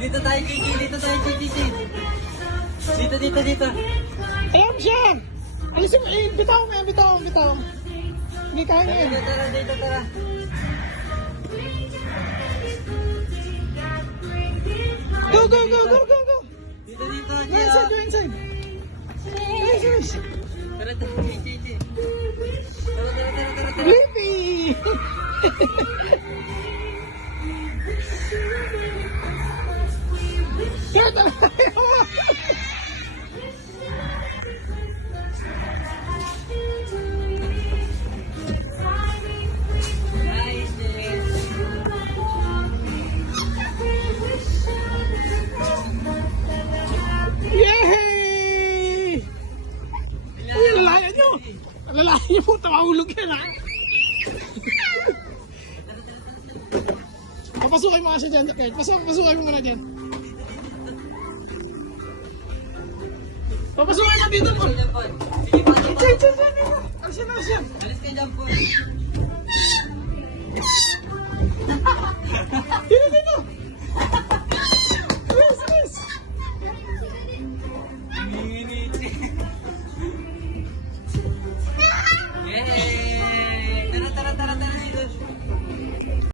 Dito tayo, Chichi. Dito tayo, Chichi. Dito. Ayan siya! Alisin mo, bitaw mo yan, bitaw. Hindi kaya niya yan. Tara. Go! Dito, Go inside! Nice! Tara, Chichi. Tara. Blippi! Nice, Yay! Uy, lalayan nyo! Lalayan nyo po, tumahulog yan ha! Papasukin mo nga siya dyan, Kurt. Pasukin mo muna dyan. Papasukin mo dito po! Action! Alis kayo dyan po.